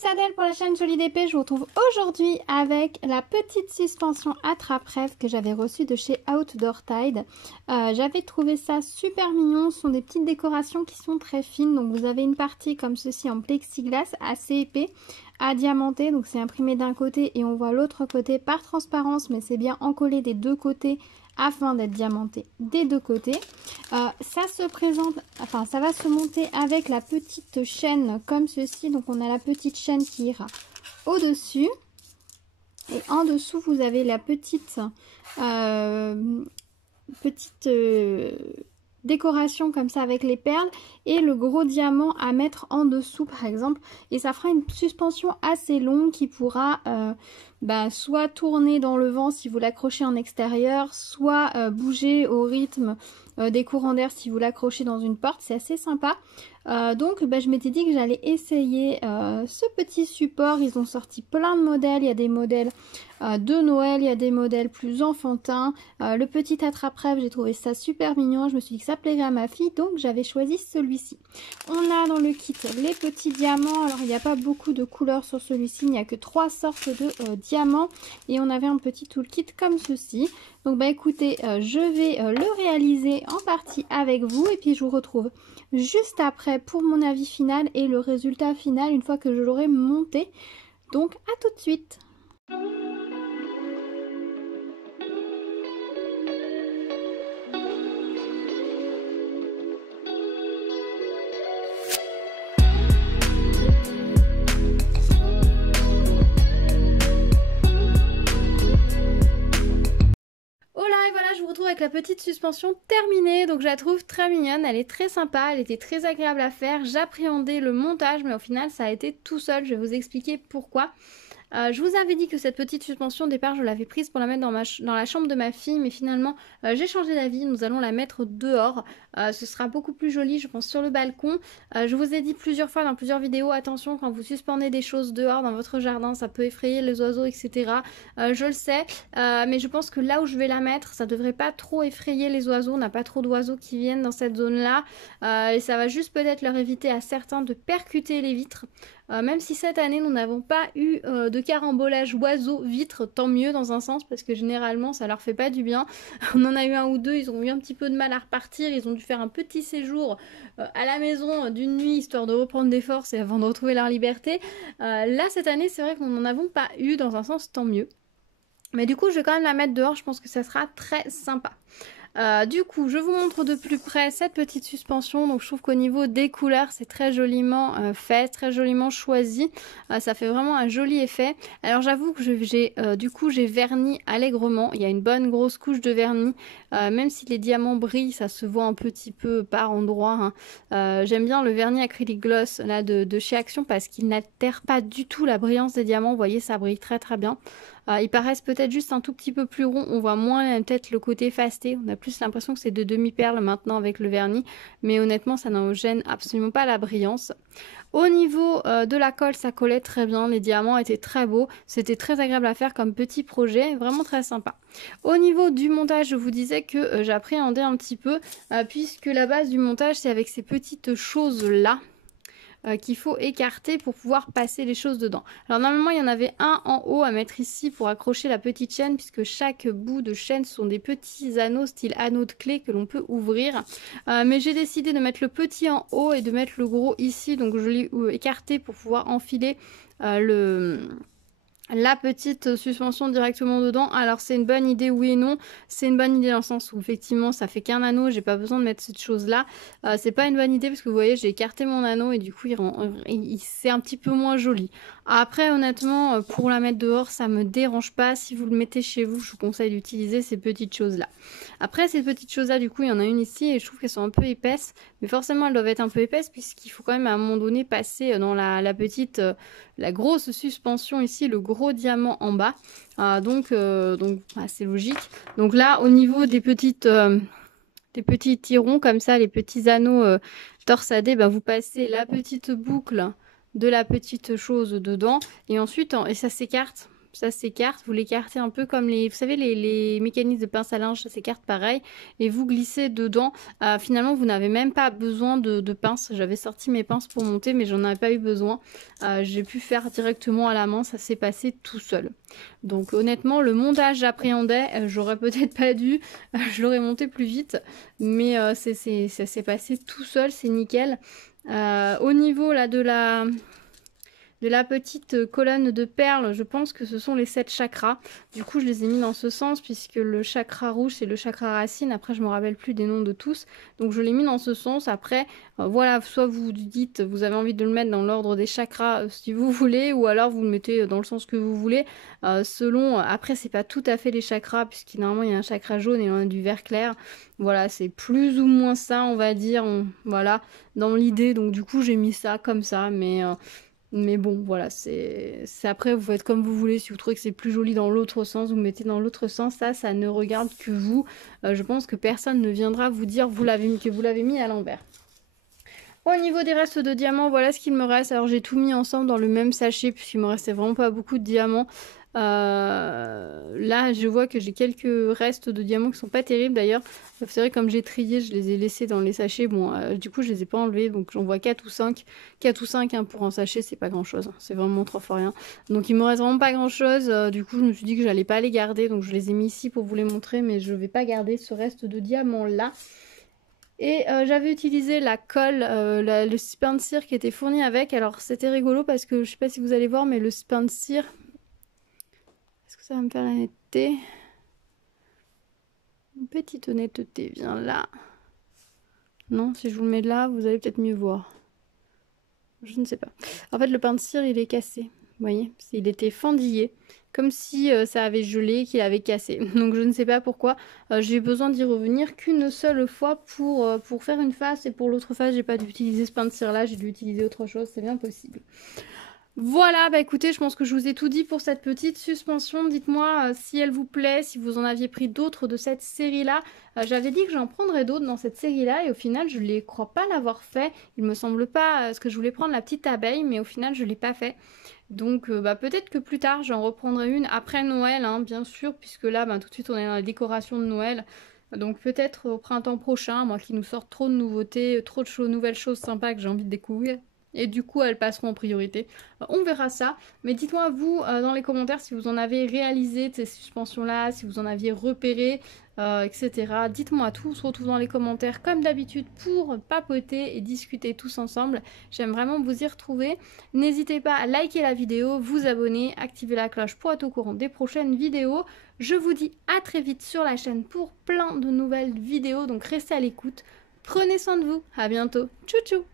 Sadel pour la chaîne Jolie d'épée. Je vous retrouve aujourd'hui avec la petite suspension attrape-rêve que j'avais reçue de chez Outdoor Tide. J'avais trouvé ça super mignon. Ce sont des petites décorations qui sont très fines. Donc vous avez une partie comme ceci en plexiglas assez épais à diamanter. Donc c'est imprimé d'un côté et on voit l'autre côté par transparence, mais c'est bien encollé des deux côtés afin d'être diamanté des deux côtés. Ça se présente, enfin ça va se monter avec la petite chaîne comme ceci. Donc on a la petite chaîne qui ira au-dessus et en dessous vous avez la petite décoration comme ça avec les perles et le gros diamant à mettre en dessous par exemple, et ça fera une suspension assez longue qui pourra soit tourner dans le vent si vous l'accrochez en extérieur, soit bouger au rythme des courants d'air si vous l'accrochez dans une porte. C'est assez sympa. Donc je m'étais dit que j'allais essayer ce petit support. Ils ont sorti plein de modèles. Il y a des modèles de Noël, il y a des modèles plus enfantins. Le petit attrape-rêve, j'ai trouvé ça super mignon. Je me suis dit que ça plairait à ma fille, donc j'avais choisi celui-ci. On a dans le kit les petits diamants. Alors il n'y a pas beaucoup de couleurs sur celui-ci, il n'y a que 3 sortes de diamants. Et on avait un petit toolkit comme ceci. Donc écoutez, je vais le réaliser en partie avec vous et puis je vous retrouve juste après pour mon avis final et le résultat final une fois que je l'aurai monté. Donc à tout de suite. Je vous retrouve avec la petite suspension terminée. Donc je la trouve très mignonne, elle est très sympa, elle était très agréable à faire. J'appréhendais le montage mais au final ça a été tout seul. Je vais vous expliquer pourquoi. Je vous avais dit que cette petite suspension au départ je l'avais prise pour la mettre dans la chambre de ma fille, mais finalement j'ai changé d'avis, nous allons la mettre dehors. Ce sera beaucoup plus joli je pense sur le balcon. Je vous ai dit plusieurs fois dans plusieurs vidéos, attention quand vous suspendez des choses dehors dans votre jardin, ça peut effrayer les oiseaux etc. Je le sais, mais je pense que là où je vais la mettre ça devrait pas trop effrayer les oiseaux, on n'a pas trop d'oiseaux qui viennent dans cette zone là, et ça va juste peut-être leur éviter à certains de percuter les vitres. Même si cette année nous n'avons pas eu de carambolage oiseaux-vitres, tant mieux dans un sens parce que généralement ça leur fait pas du bien. On en a eu un ou deux, ils ont eu un petit peu de mal à repartir, ils ont dû faire un petit séjour à la maison d'une nuit histoire de reprendre des forces et avant de retrouver leur liberté. Là cette année c'est vrai qu'on n'en avons pas eu, dans un sens tant mieux. Mais du coup je vais quand même la mettre dehors, je pense que ça sera très sympa. Du coup je vous montre de plus près cette petite suspension. Donc je trouve qu'au niveau des couleurs c'est très joliment fait, très joliment choisi, ça fait vraiment un joli effet. Alors j'avoue que j'ai verni allègrement, il y a une bonne grosse couche de vernis, même si les diamants brillent ça se voit un petit peu par endroits, hein. J'aime bien le vernis acrylique gloss là de chez Action parce qu'il n'altère pas du tout la brillance des diamants. Vous voyez ça brille très très bien. Ils paraissent peut-être juste un tout petit peu plus ronds, on voit moins peut-être le côté fasté, on a plus l'impression que c'est de demi-perles maintenant avec le vernis, mais honnêtement ça n'en gêne absolument pas la brillance. Au niveau de la colle, ça collait très bien, les diamants étaient très beaux, c'était très agréable à faire comme petit projet, vraiment très sympa. Au niveau du montage, je vous disais que j'appréhendais un petit peu, puisque la base du montage c'est avec ces petites choses là. Qu'il faut écarter pour pouvoir passer les choses dedans. Alors normalement il y en avait un en haut à mettre ici pour accrocher la petite chaîne, puisque chaque bout de chaîne sont des petits anneaux style anneaux de clé que l'on peut ouvrir, mais j'ai décidé de mettre le petit en haut et de mettre le gros ici, donc je l'ai écarté pour pouvoir enfiler la petite suspension directement dedans. Alors c'est une bonne idée oui et non. C'est une bonne idée dans le sens où effectivement ça fait qu'un anneau, j'ai pas besoin de mettre cette chose là. C'est pas une bonne idée parce que vous voyez j'ai écarté mon anneau et du coup c'est un petit peu moins joli. Après honnêtement pour la mettre dehors ça me dérange pas. Si vous le mettez chez vous je vous conseille d'utiliser ces petites choses là. Après ces petites choses là du coup il y en a une ici et je trouve qu'elles sont un peu épaisses, mais forcément elles doivent être un peu épaisses puisqu'il faut quand même à un moment donné passer dans la grosse suspension ici, le gros diamant en bas, donc c'est logique. Donc là au niveau des petits tirons comme ça, les petits anneaux torsadés, vous passez la petite boucle de la petite chose dedans et ensuite et ça s'écarte ça s'écarte, vous l'écartez un peu comme vous savez, les mécanismes de pince à linge, ça s'écarte pareil, et vous glissez dedans. Finalement, vous n'avez même pas besoin de pince. J'avais sorti mes pinces pour monter, mais j'en avais pas eu besoin. J'ai pu faire directement à la main, ça s'est passé tout seul. Donc honnêtement, le montage, j'appréhendais, j'aurais peut-être pas dû, je l'aurais monté plus vite, mais ça s'est passé tout seul, c'est nickel. Au niveau là de la petite colonne de perles, je pense que ce sont les 7 chakras. Du coup, je les ai mis dans ce sens puisque le chakra rouge, c'est le chakra racine. Après, je me rappelle plus des noms de tous. Donc, je l'ai mis dans ce sens. Après, voilà, soit vous dites, vous avez envie de le mettre dans l'ordre des chakras si vous voulez, ou alors vous le mettez dans le sens que vous voulez. Selon, après, c'est pas tout à fait les chakras, puisqu'il normalement, il y a un chakra jaune et un du vert clair. Voilà, c'est plus ou moins ça, on va dire. Voilà, dans l'idée. Donc, du coup, j'ai mis ça comme ça, mais bon, voilà, c'est après, vous faites comme vous voulez. Si vous trouvez que c'est plus joli dans l'autre sens, vous mettez dans l'autre sens. Ça ne regarde que vous. Je pense que personne ne viendra vous dire que vous l'avez mis à l'envers. Au niveau des restes de diamants, voilà ce qu'il me reste. Alors, j'ai tout mis ensemble dans le même sachet, puisqu'il me restait vraiment pas beaucoup de diamants. Là, je vois que j'ai quelques restes de diamants qui sont pas terribles d'ailleurs. C'est vrai, comme j'ai trié, je les ai laissés dans les sachets. Bon, du coup, je les ai pas enlevés, donc j'en vois 4 ou 5. 4 ou 5 hein, pour un sachet, c'est pas grand chose. C'est vraiment trop fort rien. Donc, il me reste vraiment pas grand chose. Du coup, je me suis dit que j'allais pas les garder, donc je les ai mis ici pour vous les montrer, mais je vais pas garder ce reste de diamants là. Et j'avais utilisé la colle, le spin de cire qui était fourni avec. Alors, c'était rigolo parce que je sais pas si vous allez voir, mais le spin de cire. Est-ce que ça va me faire la netteté? Une petite honnêteté vient là. Non, si je vous le mets là, vous allez peut-être mieux voir. Je ne sais pas. En fait, le pain de cire, il est cassé. Vous voyez? Il était fendillé. Comme si ça avait gelé, qu'il avait cassé. Donc je ne sais pas pourquoi. J'ai besoin d'y revenir qu'une seule fois pour faire une face. Et pour l'autre face, j'ai pas dû utiliser ce pain de cire là. J'ai dû utiliser autre chose. C'est bien possible. Voilà, bah écoutez, je pense que je vous ai tout dit pour cette petite suspension. Dites-moi si elle vous plaît, si vous en aviez pris d'autres de cette série-là. J'avais dit que j'en prendrais d'autres dans cette série-là et au final, je ne crois pas l'avoir fait. Il me semble pas, parce que je voulais prendre la petite abeille, mais au final, je ne l'ai pas fait. Donc bah, peut-être que plus tard, j'en reprendrai une après Noël, hein, bien sûr, puisque là, bah, tout de suite, on est dans la décoration de Noël. Donc peut-être au printemps prochain, moi qui nous sort trop de nouveautés, trop de nouvelles choses sympas que j'ai envie de découvrir. Et du coup, elles passeront en priorité. On verra ça. Mais dites-moi, vous, dans les commentaires, si vous en avez réalisé ces suspensions-là, si vous en aviez repéré, etc. Dites-moi tout. On se retrouve dans les commentaires, comme d'habitude, pour papoter et discuter tous ensemble. J'aime vraiment vous y retrouver. N'hésitez pas à liker la vidéo, vous abonner, activer la cloche pour être au courant des prochaines vidéos. Je vous dis à très vite sur la chaîne pour plein de nouvelles vidéos. Donc, restez à l'écoute. Prenez soin de vous. À bientôt. Tchou tchou.